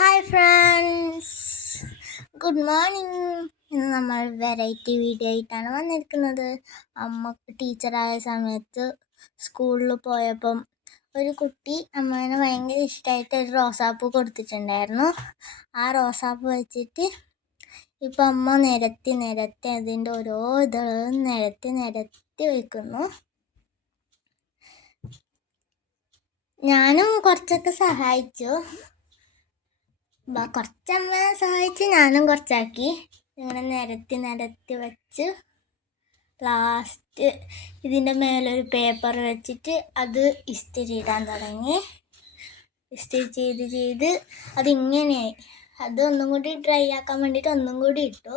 Hi friends, good morning. ഇന്ന് നമ്മൾ variety video ആയിട്ടാണ് വന്നിരിക്കുന്നത്. അമ്മ ടീച്ചറായ സമയത്ത് സ്കൂളിൽ പോയപ്പം ഒരു കുട്ടി അമ്മേനെ ഭയങ്കര ഇഷ്ടമായിട്ട് ഒരു റോസാപ്പൂ കൊടുത്തിട്ടുണ്ടായിരുന്നു. ആ റോസാപ്പൂ വെച്ചിട്ട് ഇപ്പം അമ്മ നിരത്തി അതിൻ്റെ ഓരോ ഇതളും നിരത്തി വയ്ക്കുന്നു. ഞാനും കുറച്ചൊക്കെ സഹായിച്ചു. കുറച്ചമ്മ സഹായിച്ച് ഞാനും കുറച്ചാക്കി. ഇങ്ങനെ നിരത്തി വെച്ച് ലാസ്റ്റ് ഇതിൻ്റെ മേലൊരു പേപ്പർ വെച്ചിട്ട് അത് ഇസ്തിരി ഇടാൻ തുടങ്ങി. ഇസ്തിരി ചെയ്ത് അതിങ്ങനെയായി. അത് ഒന്നും കൂടി ഡ്രൈ ആക്കാൻ വേണ്ടിയിട്ട് ഒന്നും കൂടി ഇട്ടു.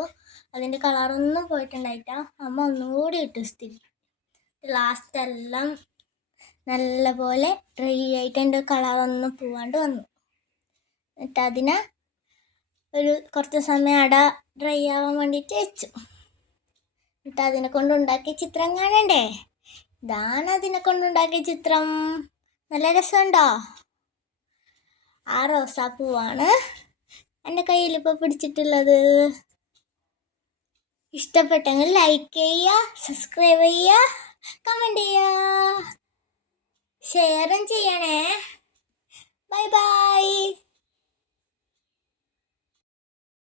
അതിൻ്റെ കളറൊന്നും പോയിട്ടുണ്ടായിട്ട അമ്മ ഒന്നും കൂടി ഇട്ടു ഇസ്തിരി. ലാസ്റ്റ് എല്ലാം നല്ല പോലെ ഡ്രൈ ആയിട്ട് അതിൻ്റെ കളറൊന്നും പോവാണ്ട് വന്നു. എന്നിട്ട് അതിനെ കുറച്ച് സമയം ഡ്രൈ ആവാൻ വേണ്ടിയിട്ട് വെച്ചു. എന്നിട്ട് അതിനെ കൊണ്ടുണ്ടാക്കിയ ചിത്രം കാണണ്ടേ? ഇതാണ് അതിനെ കൊണ്ടുണ്ടാക്കിയ ചിത്രം. നല്ല രസമുണ്ടോ? ആ റോസാപ്പൂവാണ് എൻ്റെ കയ്യിൽ ഇപ്പോൾ പിടിച്ചിട്ടുള്ളത്. ഇഷ്ടപ്പെട്ടെങ്കിൽ ലൈക്ക് ചെയ്യുക, സബ്സ്ക്രൈബ് ചെയ്യുക, കമൻറ്റ് ചെയ്യുക, ഷെയറും ചെയ്യണേ.